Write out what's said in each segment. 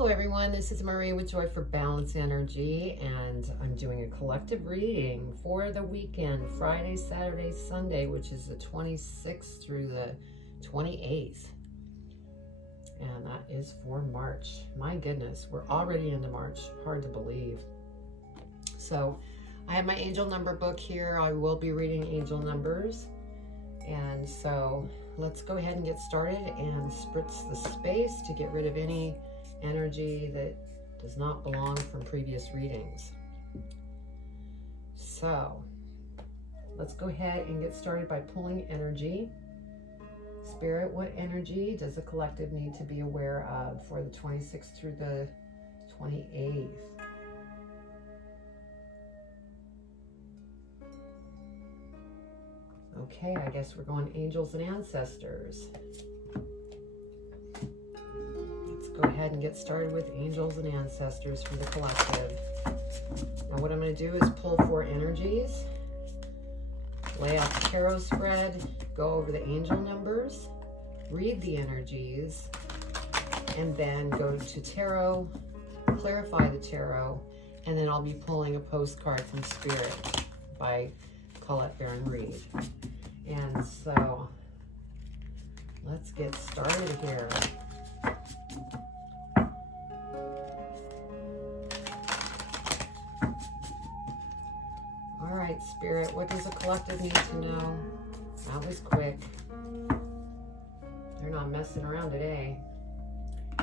Hello everyone, this is Marie with Joy for Balance Energy, and I'm doing a collective reading for the weekend, Friday, Saturday, Sunday, which is the 26th through the 28th. And that is for March. My goodness, we're already into March. Hard to believe. So I have my angel number book here. I will be reading angel numbers. And so let's go ahead and get started and spritz the space to get rid of any energy that does not belong from previous readings. So let's go ahead and get started by pulling energy. Spirit, what energy does the collective need to be aware of for the 26th through the 28th? Okay, I guess we're going angels and ancestors. Let's go ahead and get started with angels and ancestors for the collective. Now what I'm going to do is pull 4 energies, lay out the tarot spread, go over the angel numbers, read the energies, and then go to tarot, clarify the tarot, and then I'll be pulling a postcard from Spirit by Colette Baron Reed. And so let's get started here. All right, Spirit, what does the collective need to know? That was quick. They're not messing around today.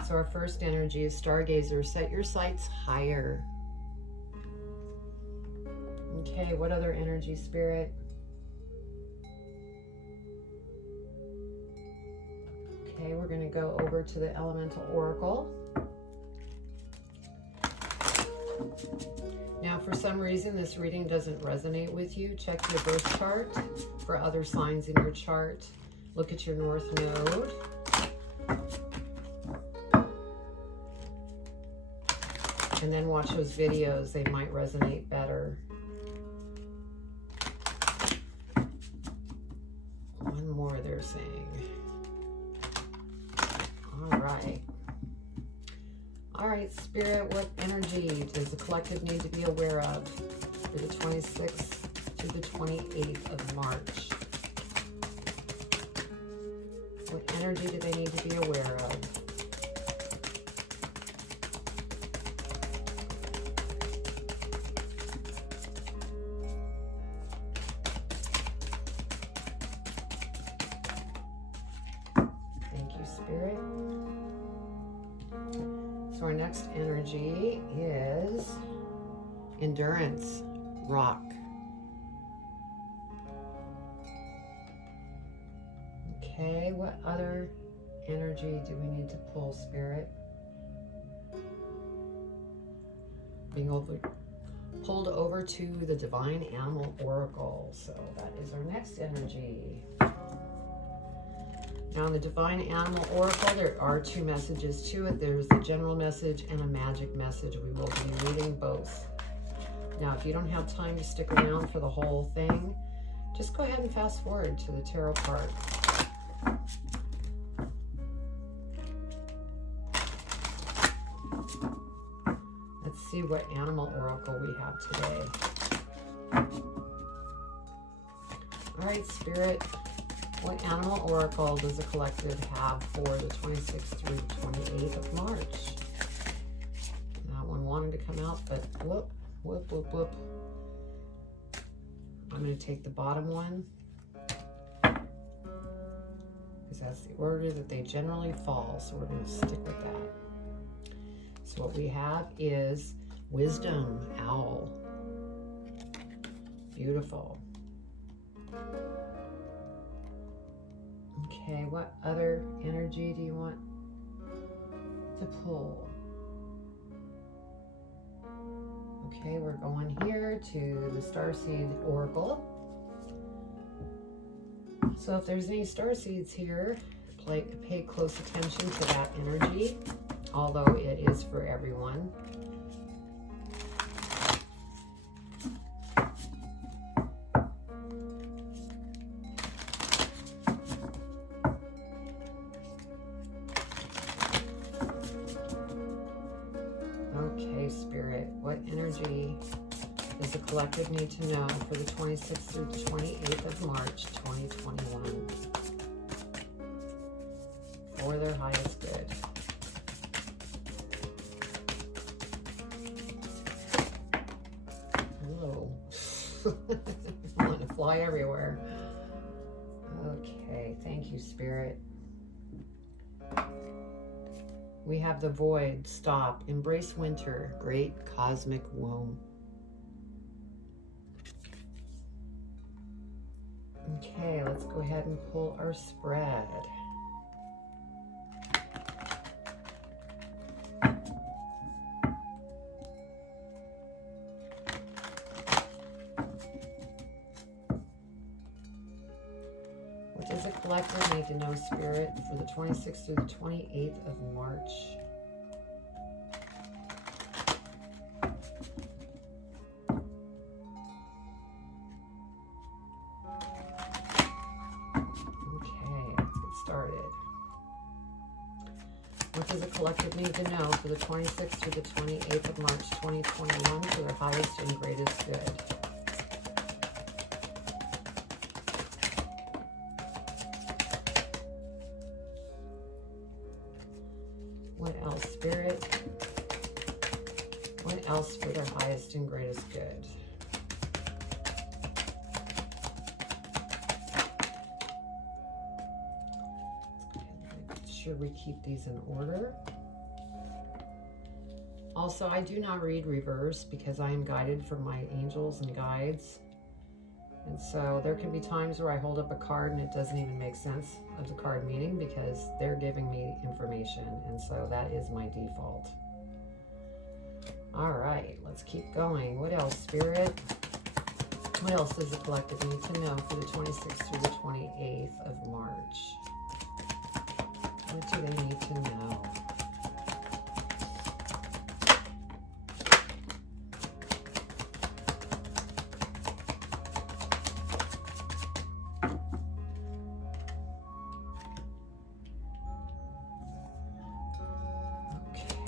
So our first energy is Stargazer. Set your sights higher. Okay, what other energy, Spirit? Okay, we're going to go over to the Elemental Oracle. Now, for some reason, this reading doesn't resonate with you. Check your birth chart for other signs in your chart. Look at your North Node. And then watch those videos. They might resonate better. One more, they're saying. All right. All right, Spirit, what energy does the collective need to be aware of for the 26th to the 28th of March? What energy do they need to be aware of? Thank you, Spirit. So our next energy is Endurance, Rock. Okay, what other energy do we need to pull, Spirit? Being pulled over to the Divine Animal Oracle. So that is our next energy. Now in the Divine Animal Oracle, there are 2 messages to it. There's the general message and a magic message. We will be reading both. Now, if you don't have time to stick around for the whole thing, just go ahead and fast forward to the tarot card. Let's see what animal oracle we have today. All right, Spirit. What animal oracle does the collective have for the 26th through the 28th of March? That one wanted to come out, but whoop, whoop, whoop, whoop. I'm going to take the bottom one, because that's the order that they generally fall, so we're going to stick with that. So what we have is Wisdom, Owl. Beautiful. Okay, what other energy do you want to pull? Okay, we're going here to the Starseed Oracle. So if there's any starseeds here, pay close attention to that energy, although it is for everyone. does the collective need to know for the 26th through the 28th of March, 2021? For their highest good. Whoa. I want to fly everywhere. Okay, thank you, Spirit. We have the void, stop, embrace winter, great cosmic womb. Okay, let's go ahead and pull our spread. What does the collective need to know, Spirit, for the 26th through the 28th of March? What does the collective need to know for the 26th through the 28th of March 2021 for their highest and greatest good? What else, Spirit? What else for their highest and greatest good? Sure we keep these in order. Also, I do not read reverse because I am guided from my angels and guides. And so there can be times where I hold up a card and it doesn't even make sense of the card meaning because they're giving me information. And so that is my default. All right, let's keep going. What else, Spirit? What else does the collective need to know for the 26th through the 28th of March? What do they need to know?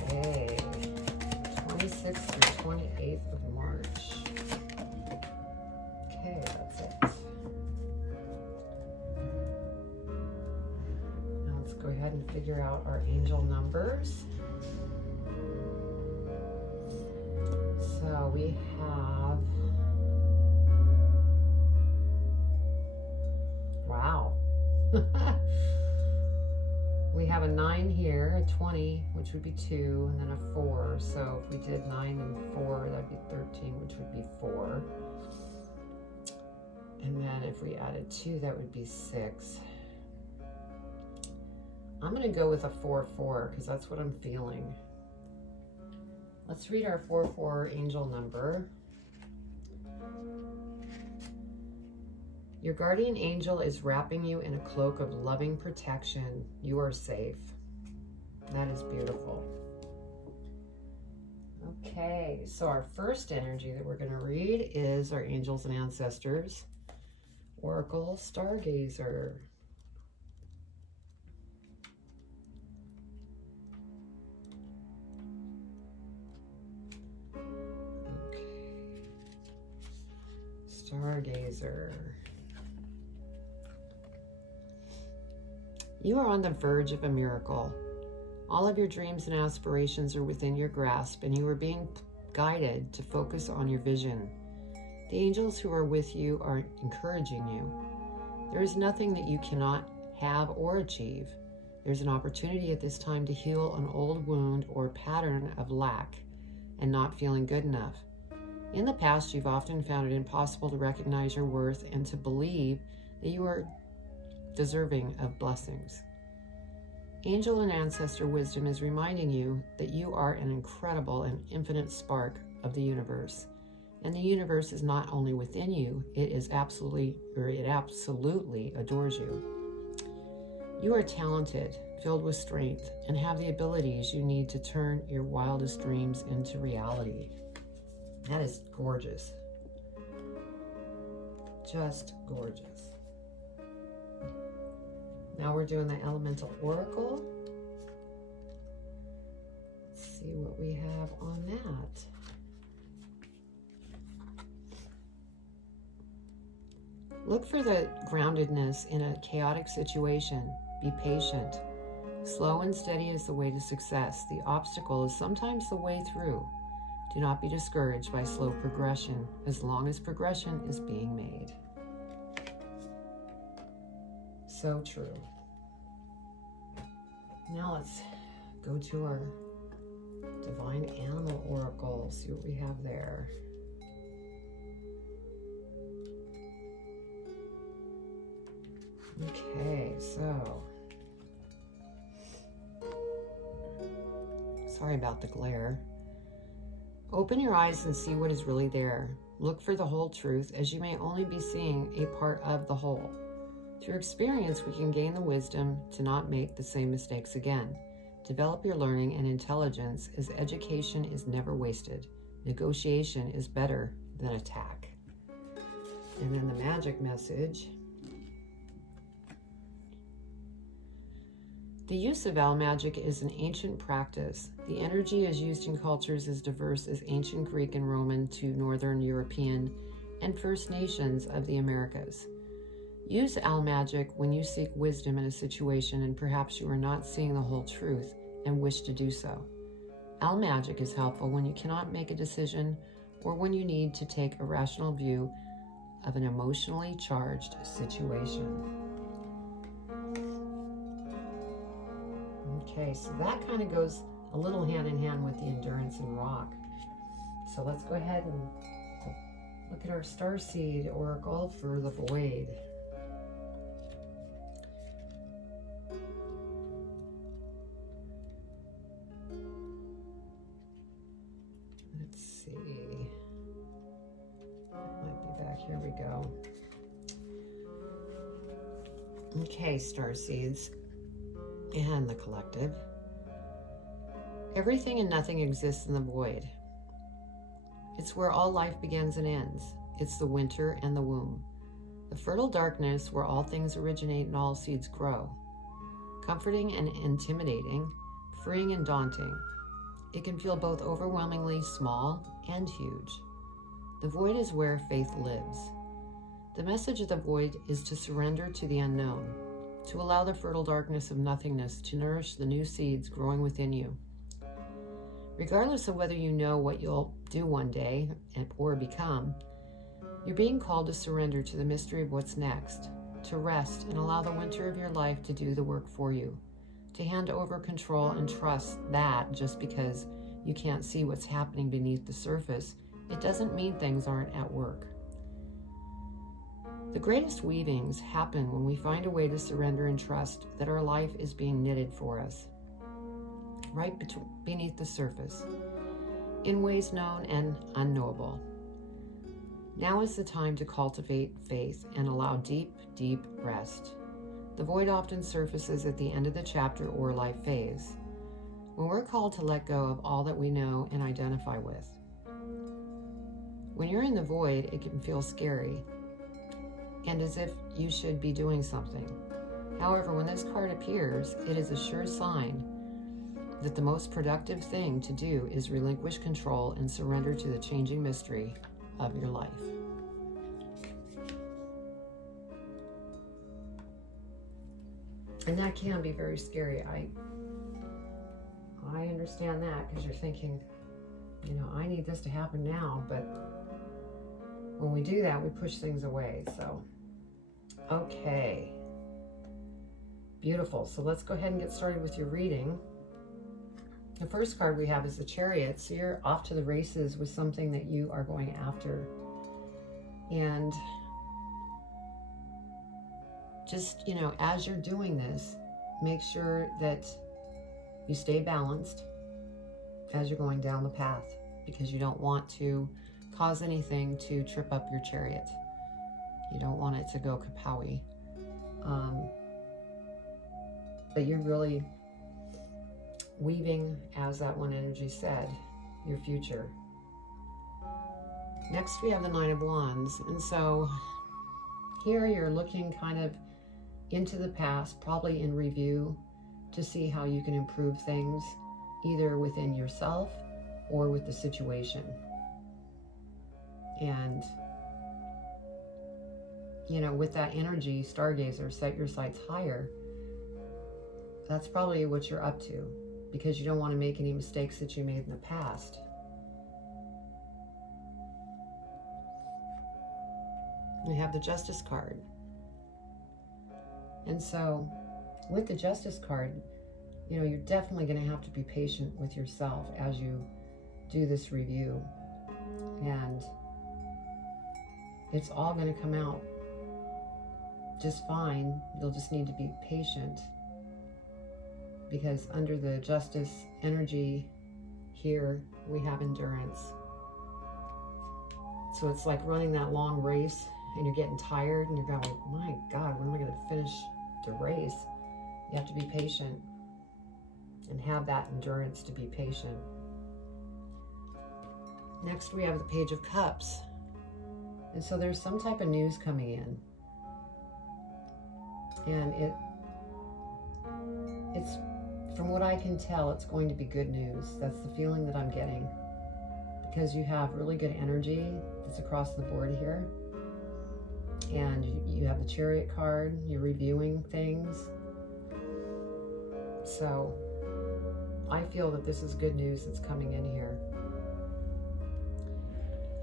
Okay, 26th through 28th of March. Okay, that's it. Go ahead and figure out our angel numbers. So we have, wow. We have a 9 here, a 20, which would be 2, and then a 4. So if we did 9 and 4, that'd be 13, which would be 4. And then if we added 2, that would be 6. I'm going to go with a 4-4 because that's what I'm feeling. Let's read our 4-4 angel number. Your guardian angel is wrapping you in a cloak of loving protection. You are safe. That is beautiful. Okay, so our first energy that we're going to read is our angels and ancestors. Oracle Stargazer. Stargazer. You are on the verge of a miracle. All of your dreams and aspirations are within your grasp, and you are being guided to focus on your vision. The angels who are with you are encouraging you. There is nothing that you cannot have or achieve. There's an opportunity at this time to heal an old wound or pattern of lack and not feeling good enough. In the past, you've often found it impossible to recognize your worth and to believe that you are deserving of blessings. Angel and ancestor wisdom is reminding you that you are an incredible and infinite spark of the universe. And the universe is not only within you, it absolutely adores you. You are talented, filled with strength, and have the abilities you need to turn your wildest dreams into reality. That is gorgeous. Just gorgeous. Now we're doing the elemental oracle. Let's see what we have on that. Look for the groundedness in a chaotic situation. Be patient. Slow and steady is the way to success. The obstacle is sometimes the way through. Do not be discouraged by slow progression, as long as progression is being made. So true. Now let's go to our Divine Animal Oracle, see what we have there. Okay, so sorry about the glare. Open your eyes and see what is really there. Look for the whole truth, as you may only be seeing a part of the whole. Through experience, we can gain the wisdom to not make the same mistakes again. Develop your learning and intelligence, as education is never wasted. Negotiation is better than attack. And then the magic message. The use of owl magic is an ancient practice. The energy is used in cultures as diverse as ancient Greek and Roman to Northern European and First Nations of the Americas. Use owl magic when you seek wisdom in a situation and perhaps you are not seeing the whole truth and wish to do so. Owl magic is helpful when you cannot make a decision or when you need to take a rational view of an emotionally charged situation. Okay, so that kind of goes a little hand in hand with the endurance and rock. So let's go ahead and look at our starseed oracle for the void. Let's see. It might be back. Here we go. Okay, starseeds. And the collective. Everything and nothing exists in the void. It's where all life begins and ends. It's the winter and the womb. The fertile darkness where all things originate and all seeds grow. Comforting and intimidating, freeing and daunting. It can feel both overwhelmingly small and huge. The void is where faith lives. The message of the void is to surrender to the unknown, to allow the fertile darkness of nothingness to nourish the new seeds growing within you. Regardless of whether you know what you'll do one day or become, you're being called to surrender to the mystery of what's next, to rest and allow the winter of your life to do the work for you, to hand over control and trust that just because you can't see what's happening beneath the surface, it doesn't mean things aren't at work. The greatest weavings happen when we find a way to surrender and trust that our life is being knitted for us, right beneath the surface, in ways known and unknowable. Now is the time to cultivate faith and allow deep, deep rest. The void often surfaces at the end of the chapter or life phase, when we're called to let go of all that we know and identify with. When you're in the void, it can feel scary and as if you should be doing something. However, when this card appears, it is a sure sign that the most productive thing to do is relinquish control and surrender to the changing mystery of your life. And that can be very scary. I understand that, because you're thinking, I need this to happen now, but when we do that, we push things away. So, okay. Beautiful. So let's go ahead and get started with your reading. The first card we have is the Chariot. So you're off to the races with something that you are going after. And just, as you're doing this, make sure that you stay balanced as you're going down the path, because you don't want to cause anything to trip up your chariot. You don't want it to go kapowie. But you're really weaving, as that one energy said, your future. Next we have the Nine of Wands. And so here you're looking kind of into the past, probably in review, to see how you can improve things, either within yourself or with the situation. And you know, with that energy, stargazer, set your sights higher. That's probably what you're up to, because you don't want to make any mistakes that you made in the past. We have the Justice card. And so with the Justice card, you know, you're definitely going to have to be patient with yourself as you do this review. And it's all going to come out just fine. You'll just need to be patient, because under the Justice energy here, we have endurance. So it's like running that long race and you're getting tired and you're going, my God, when am I going to finish the race? You have to be patient and have that endurance to be patient. Next, we have the Page of Cups. And so there's some type of news coming in. And it's, from what I can tell, it's going to be good news. That's the feeling that I'm getting. Because you have really good energy that's across the board here. And you have the Chariot card, you're reviewing things. So I feel that this is good news that's coming in here.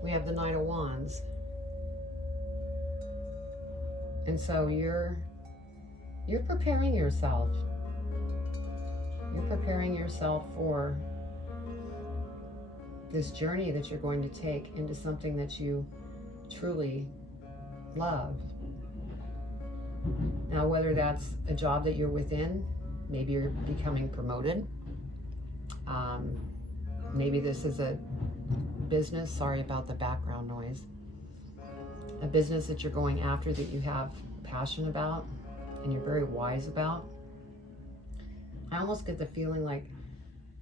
We have the Knight of Wands. And so you're preparing yourself. You're preparing yourself for this journey that you're going to take into something that you truly love. Now, whether that's a job that you're within, maybe you're becoming promoted. Maybe this is a business, sorry about the background noise, a business that you're going after that you have passion about and you're very wise about. I almost get the feeling like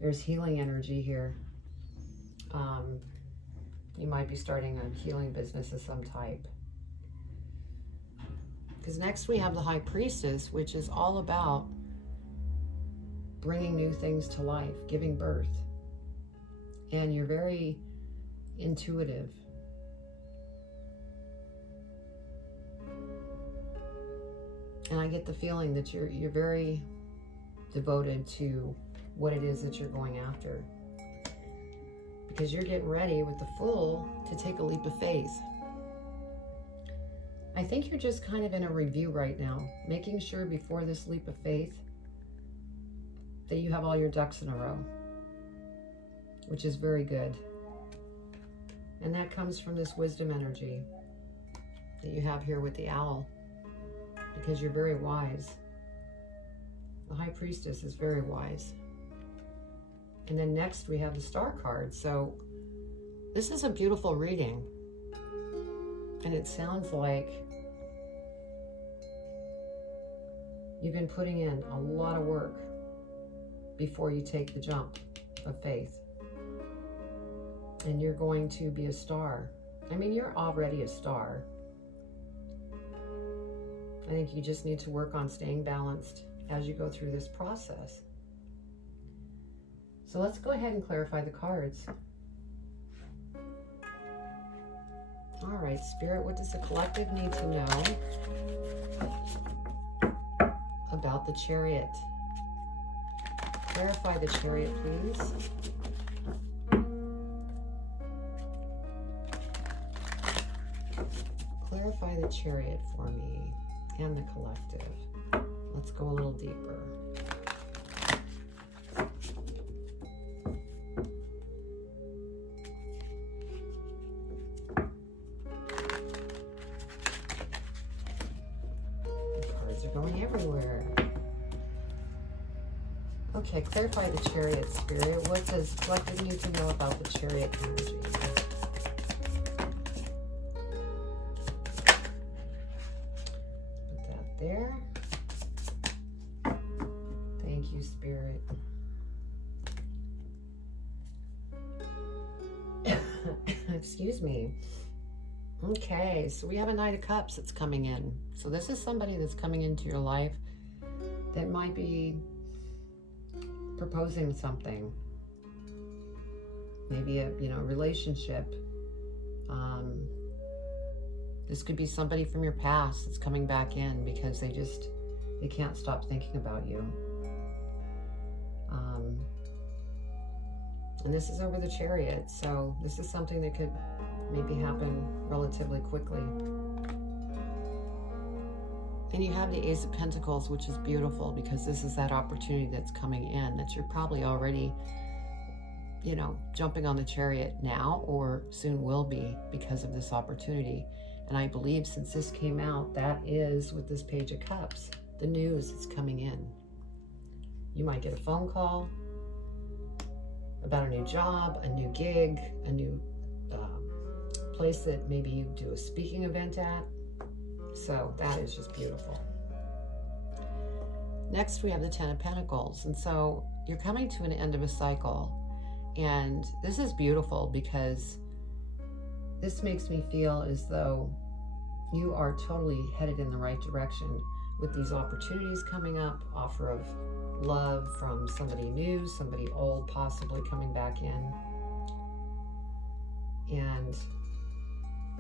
there's healing energy here. You might be starting a healing business of some type. Because next we have the High Priestess, which is all about bringing new things to life, giving birth. And you're very intuitive. And I get the feeling that you're very devoted to what it is that you're going after. Because you're getting ready with the Fool to take a leap of faith. I think you're just kind of in a review right now, making sure before this leap of faith that you have all your ducks in a row, which is very good. And that comes from this wisdom energy that you have here with the owl, because you're very wise. The High Priestess is very wise. And then next we have the Star card. So this is a beautiful reading. And it sounds like you've been putting in a lot of work before you take the jump of faith. And you're going to be a star. I mean, you're already a star. I think you just need to work on staying balanced as you go through this process. So let's go ahead and clarify the cards. All right, Spirit, what does the collective need to know about the Chariot? Clarify the Chariot, please. Clarify the Chariot for me and the collective. Let's go a little deeper. Going everywhere. Okay, clarify the Chariot, Spirit. What does collective need to know about the Chariot energy? Put that there. Thank you, Spirit. Excuse me. Okay, so we have a Knight of Cups that's coming in. So this is somebody that's coming into your life that might be proposing something. Maybe a relationship. This could be somebody from your past that's coming back in because they can't stop thinking about you. And this is over the Chariot, so this is something that could maybe happen relatively quickly. And you have the Ace of Pentacles, which is beautiful because this is that opportunity that's coming in that you're probably already, you know, jumping on the Chariot now or soon will be because of this opportunity. And I believe since this came out, that is with this Page of Cups, the news is coming in. You might get a phone call about a new job, a new gig, a new place that maybe you do a speaking event at. So that is just beautiful. Next, we have the Ten of Pentacles. And so you're coming to an end of a cycle. And this is beautiful because this makes me feel as though you are totally headed in the right direction with these opportunities coming up, offer of love from somebody new, somebody old, possibly coming back in. And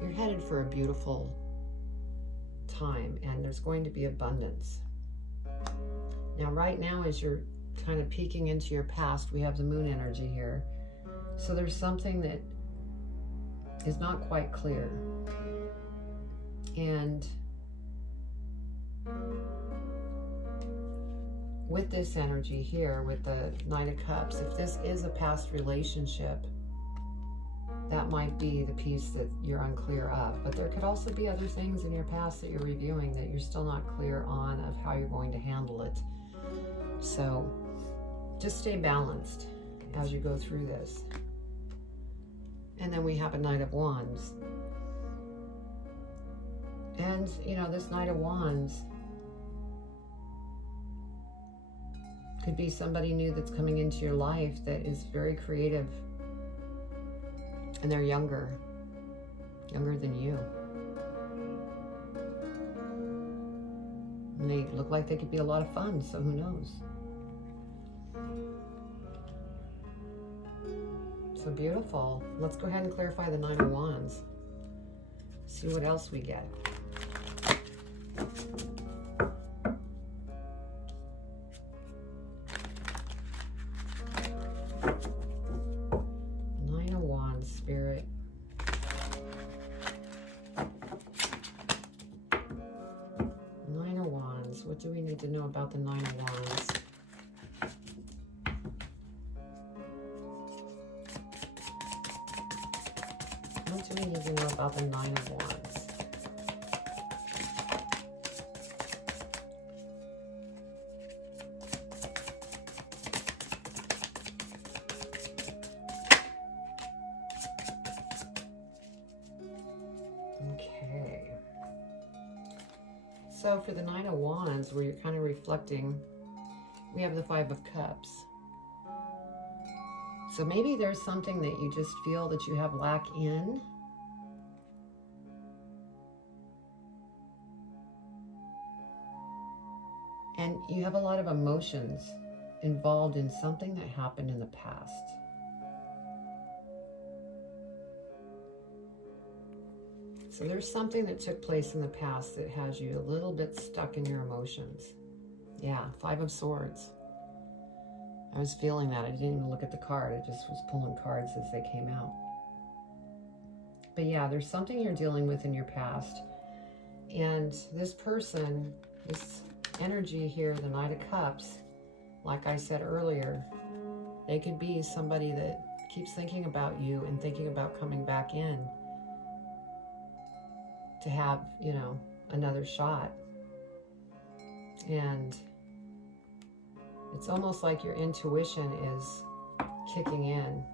you're headed for a beautiful time, and there's going to be abundance. Now, right now, as you're kind of peeking into your past, we have the moon energy here. So there's something that is not quite clear. And with this energy here, with the Knight of Cups, if this is a past relationship, that might be the piece that you're unclear of. But there could also be other things in your past that you're reviewing that you're still not clear on of how you're going to handle it. So just stay balanced as you go through this. And then we have a Knight of Wands. And, you know, this Knight of Wands could be somebody new that's coming into your life that is very creative. And they're younger than you. And they look like they could be a lot of fun, so who knows? So beautiful. Let's go ahead and clarify the Nine of Wands. See what else we get. Nine of Wands, Spirit. Nine of Wands. What do we need to know about the Nine of Wands? What do we need to know about the Nine of Wands? Okay. So for the Nine of Wands, where you're kind of reflecting, we have the Five of Cups. So maybe there's something that you just feel that you have lack in. And you have a lot of emotions involved in something that happened in the past. So there's something that took place in the past that has you a little bit stuck in your emotions. Yeah, Five of Swords. I was feeling that. I didn't even look at the card. I just was pulling cards as they came out. But yeah, there's something you're dealing with in your past. And this person, this energy here, the Knight of Cups, like I said earlier, they could be somebody that keeps thinking about you and thinking about coming back in to have, you know, another shot. And it's almost like your intuition is kicking in.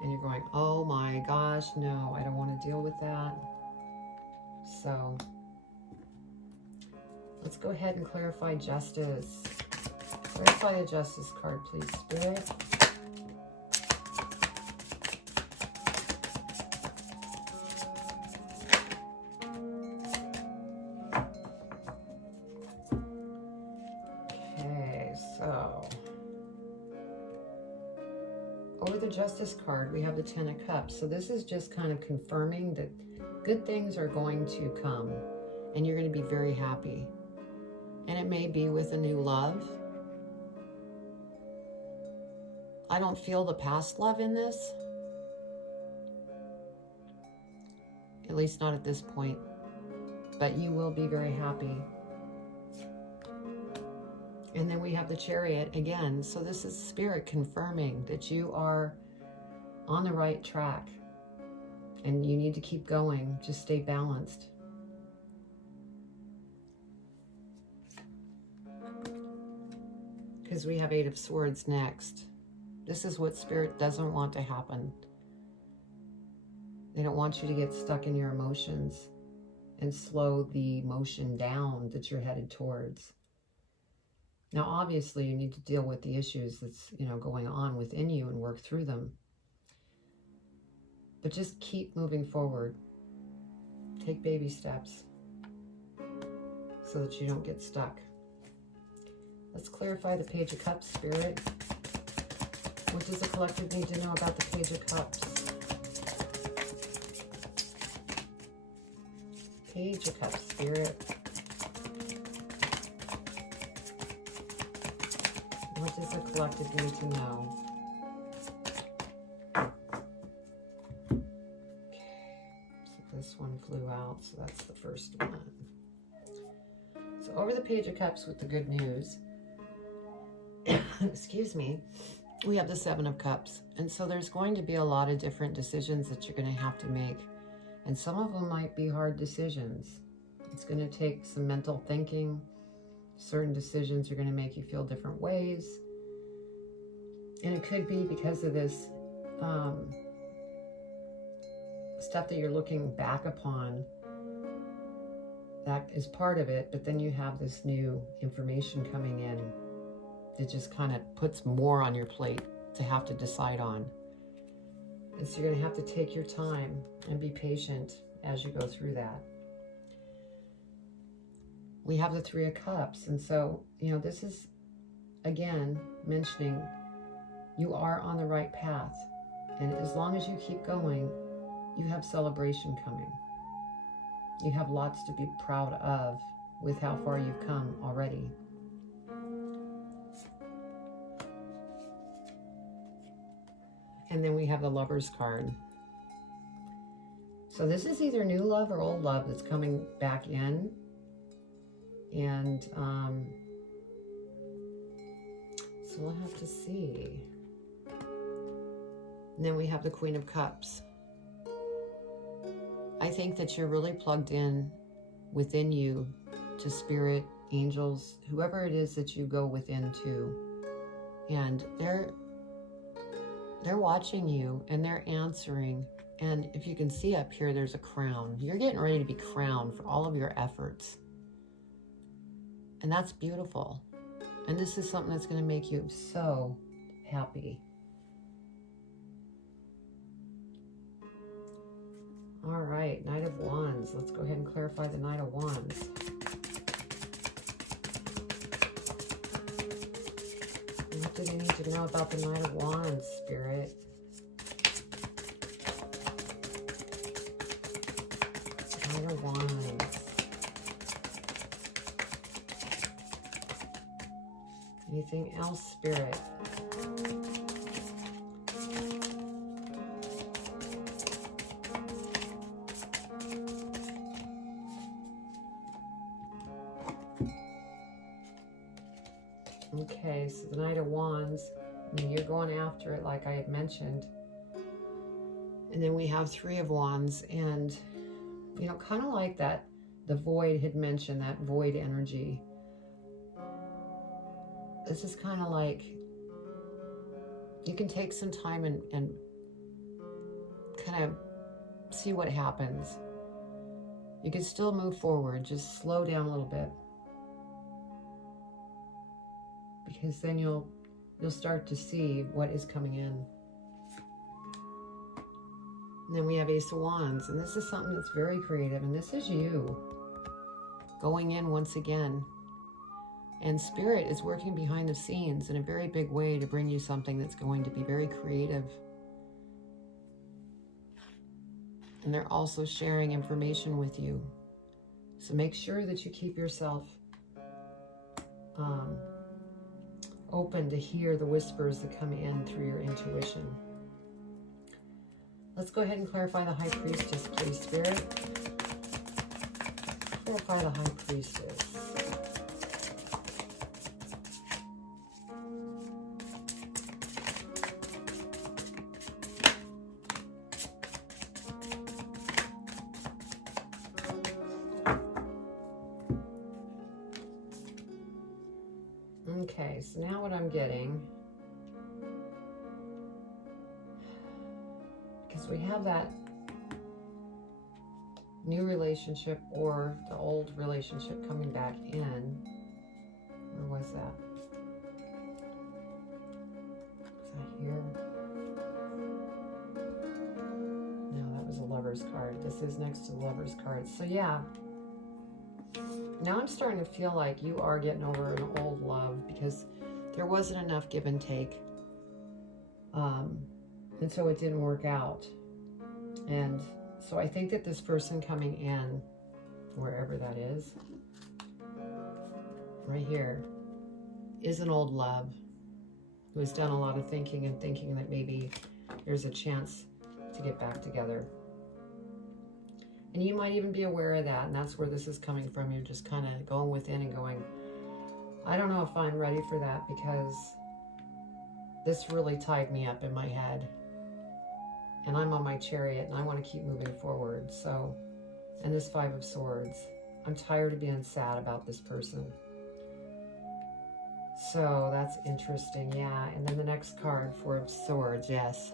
And you're going, oh my gosh, no, I don't want to deal with that. So let's go ahead and clarify justice. Clarify the Justice card, please, Spirit. Over the Justice card, we have the Ten of Cups. So this is just kind of confirming that Good things are going to come, and you're going to be very happy. And it may be with a new love. I don't feel the past love in this. At least not at this point. But you will be very happy. And then we have the Chariot again. So this is Spirit confirming that you are on the right track. And you need to keep going. Just stay balanced. Because we have 8 of Swords next. This is what Spirit doesn't want to happen. They don't want you to get stuck in your emotions and slow the motion down that you're headed towards. Now, obviously, you need to deal with the issues that's, going on within you and work through them. But just keep moving forward. Take baby steps so that you don't get stuck. Let's clarify the Page of Cups, Spirit. What does the collective need to know about the Page of Cups? Page of Cups, Spirit. What does the collective need to know? This one flew out, so that's the first one. So over the Page of Cups with the good news, excuse me, we have the 7 of Cups. And so there's going to be a lot of different decisions that you're going to have to make. And some of them might be hard decisions. It's going to take some mental thinking. Certain decisions are going to make you feel different ways. And it could be because of this stuff that you're looking back upon. That is part of it, but then you have this new information coming in that just kind of puts more on your plate to have to decide on. And so you're going to have to take your time and be patient as you go through that. We have the 3 of Cups, and so, this is, again, mentioning you are on the right path. And as long as you keep going, you have celebration coming. You have lots to be proud of with how far you've come already. And then we have the Lover's card. So this is either new love or old love that's coming back in. And so we'll have to see. And then we have the Queen of Cups. I think that you're really plugged in within you to spirit, angels, whoever it is that you go within to. And they're watching you and they're answering. And if you can see up here, there's a crown. You're getting ready to be crowned for all of your efforts. And that's beautiful. And this is something that's going to make you so happy. All right, Knight of Wands. Let's go ahead and clarify the Knight of Wands. What do they need to know about the Knight of Wands, Spirit? Knight of Wands. Anything else, Spirit? Okay, so the Knight of Wands, you're going after it like I had mentioned. And then we have 3 of Wands, and, kind of like that, the Void had mentioned, that Void energy. This is kind of like, you can take some time and kind of see what happens. You can still move forward, just slow down a little bit. Because then you'll start to see what is coming in. And then we have Ace of Wands, and this is something that's very creative, and this is you going in once again. And Spirit is working behind the scenes in a very big way to bring you something that's going to be very creative. And they're also sharing information with you. So make sure that you keep yourself open to hear the whispers that come in through your intuition. Let's go ahead and clarify the High Priestess, please, Spirit. Clarify the High Priestess. Okay, so now what I'm getting, because we have that new relationship or the old relationship coming back in. Where was that? Was that here? No, that was a Lover's card. This is next to the Lover's card. So yeah, now I'm starting to feel like you are getting over an old love because there wasn't enough give and take. And so it didn't work out. And so I think that this person coming in, wherever that is, right here, is an old love who has done a lot of thinking and thinking that maybe there's a chance to get back together. And you might even be aware of that, and that's where this is coming from. You're just kind of going within and going, I don't know if I'm ready for that because this really tied me up in my head. And I'm on my chariot, and I want to keep moving forward. So, and this Five of Swords. I'm tired of being sad about this person. So that's interesting, yeah. And then the next card, Four of Swords, yes.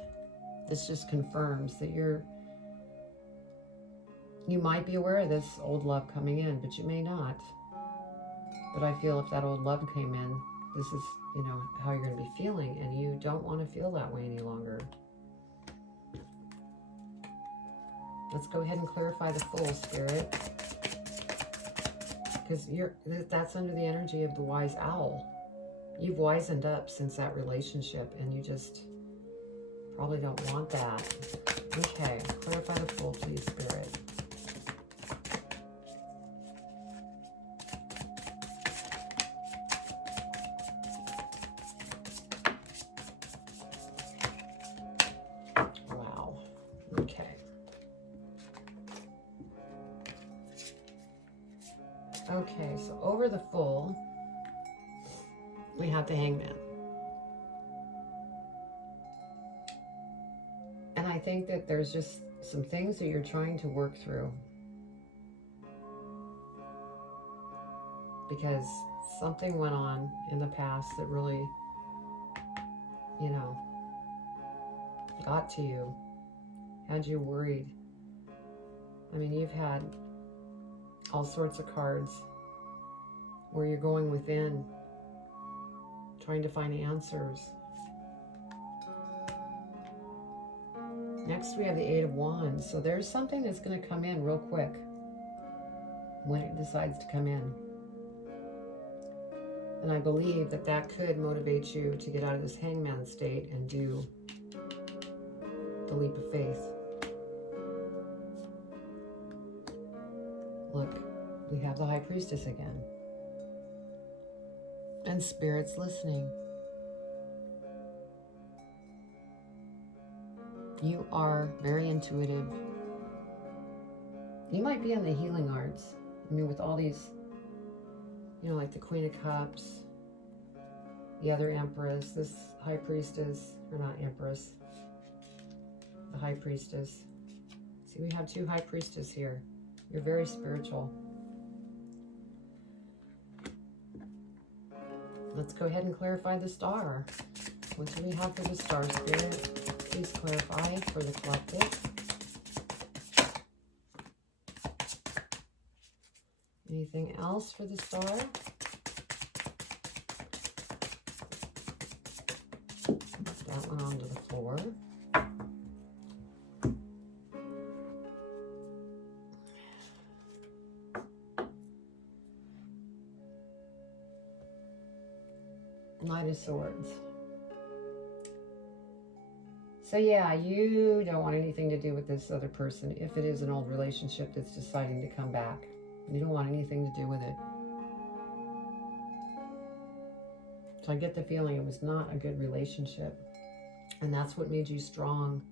This just confirms that you might be aware of this old love coming in, but you may not. But I feel if that old love came in, this is, you know, how you're going to be feeling, and you don't want to feel that way any longer. Let's go ahead and clarify the Fool, Spirit. Because that's under the energy of the Wise Owl. You've wisened up since that relationship, and you just probably don't want that. Okay, clarify the Fool, please, Spirit. Wow. Okay. Okay, so over the Fool, we have the Hangman. And I think that there's just some things that you're trying to work through. Because something went on in the past that really, you know, got to you, had you worried. I mean, you've had all sorts of cards where you're going within, trying to find answers. Next, we have the Eight of Wands. So there's something that's going to come in real quick when it decides to come in. And I believe that that could motivate you to get out of this hangman state and do the leap of faith. Look, we have the High Priestess again. And Spirit's listening. You are very intuitive. You might be in the healing arts. I mean, with all these, you know, like the Queen of Cups, the other Empress, this High Priestess, or not Empress, the High Priestess. See, we have two High Priestess here. You're very spiritual. Let's go ahead and clarify the Star. What do we have for the Star, Spirit? Please clarify for the collective. Anything else for the Star? Put that one onto the floor. Knight of Swords. So yeah, you don't want anything to do with this other person if it is an old relationship that's deciding to come back. You don't want anything to do with it. So I get the feeling it was not a good relationship. And that's what made you strong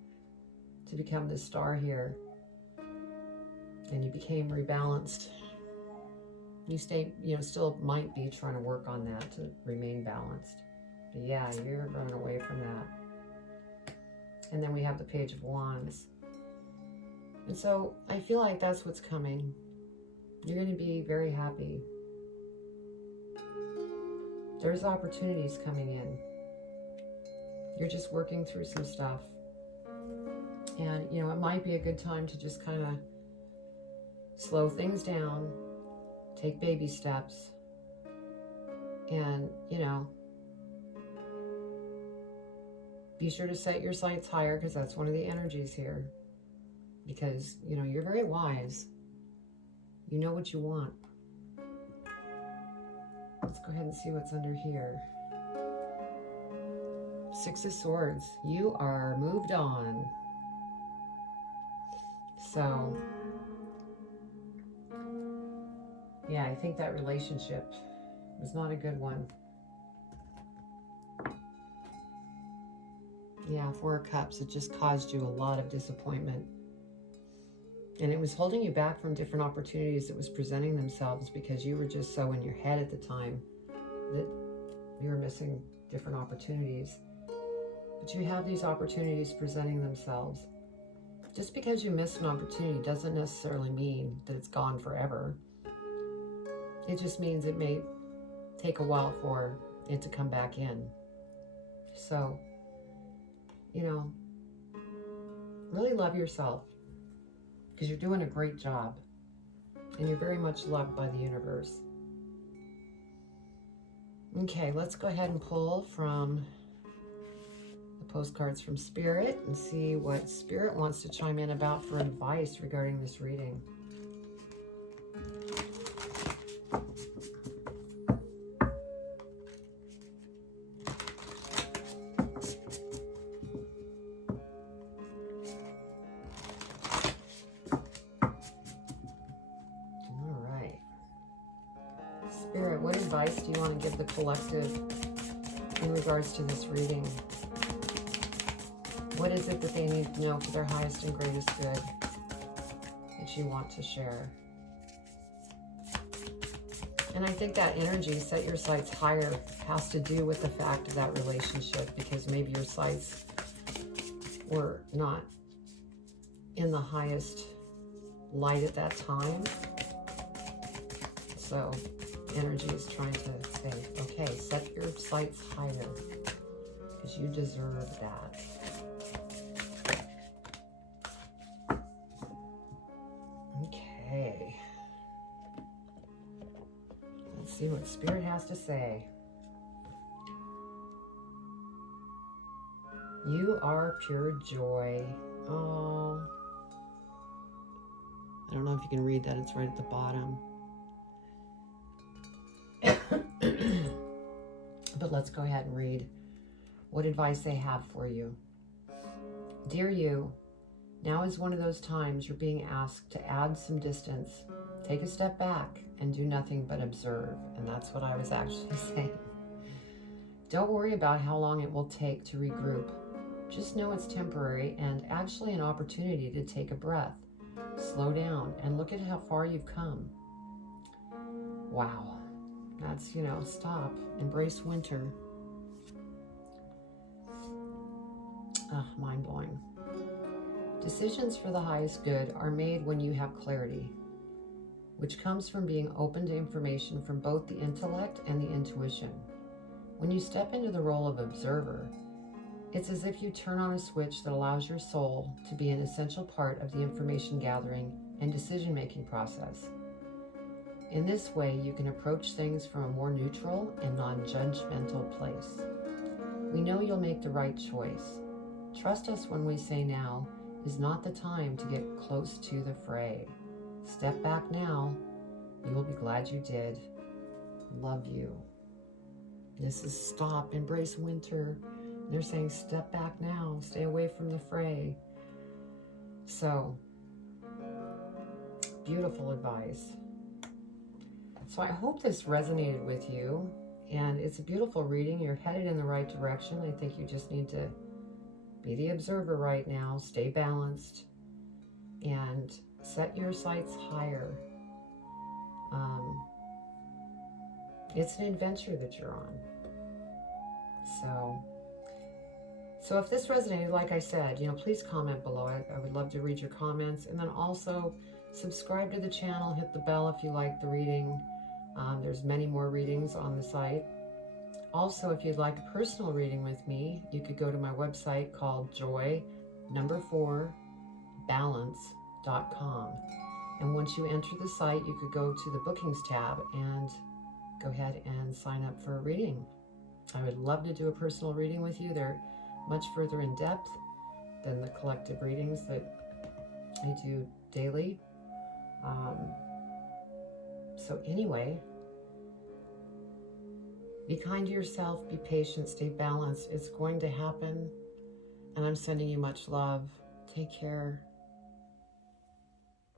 to become the star here. And you became rebalanced. You still might be trying to work on that to remain balanced. But yeah, you're running away from that. And then we have the Page of Wands. And so I feel like that's what's coming. You're going to be very happy. There's opportunities coming in. You're just working through some stuff. And, it might be a good time to just kind of slow things down, take baby steps, and, be sure to set your sights higher, because that's one of the energies here. Because, you're very wise. You know what you want. Let's go ahead and see what's under here. Six of Swords. You are moved on. So, yeah, I think that relationship was not a good one. Yeah, Four of Cups. It just caused you a lot of disappointment. And it was holding you back from different opportunities that was presenting themselves because you were just so in your head at the time that you were missing different opportunities. But you have these opportunities presenting themselves. Just because you missed an opportunity doesn't necessarily mean that it's gone forever. It just means it may take a while for it to come back in. So, really love yourself, because you're doing a great job and you're very much loved by the universe. Okay, let's go ahead and pull from the postcards from Spirit and see what Spirit wants to chime in about for advice regarding this reading. Spirit, what advice do you want to give the collective in regards to this reading? What is it that they need to know for their highest and greatest good that you want to share? And I think that energy, set your sights higher, has to do with the fact of that relationship, because maybe your sights were not in the highest light at that time. So energy is trying to say, okay, set your sights higher, because you deserve that. Okay. Let's see what Spirit has to say. You are pure joy. Oh. I don't know if you can read that. It's right at the bottom. But let's go ahead and read what advice they have for you. Dear you, now is one of those times you're being asked to add some distance. Take a step back and do nothing but observe. And that's what I was actually saying. Don't worry about how long it will take to regroup. Just know it's temporary and actually an opportunity to take a breath. Slow down and look at how far you've come. Wow. That's, stop. Embrace winter. Mind-blowing. Decisions for the highest good are made when you have clarity, which comes from being open to information from both the intellect and the intuition. When you step into the role of observer, it's as if you turn on a switch that allows your soul to be an essential part of the information gathering and decision-making process. In this way, you can approach things from a more neutral and non-judgmental place. We know you'll make the right choice. Trust us when we say now is not the time to get close to the fray. Step back now. You will be glad you did. Love you. This is stop. Embrace winter. They're saying step back now, stay away from the fray. So, beautiful advice. So I hope this resonated with you, and it's a beautiful reading. You're headed in the right direction. I think you just need to be the observer right now, stay balanced, and set your sights higher. It's an adventure that you're on. So if this resonated, like I said, please comment below. I would love to read your comments. And then also subscribe to the channel, hit the bell if you like the reading. There's many more readings on the site. Also, if you'd like a personal reading with me, you could go to my website called joy4balance.com. And once you enter the site, you could go to the bookings tab and go ahead and sign up for a reading. I would love to do a personal reading with you. They're much further in depth than the collective readings that I do daily. So anyway, be kind to yourself, be patient, stay balanced. It's going to happen. And I'm sending you much love. Take care.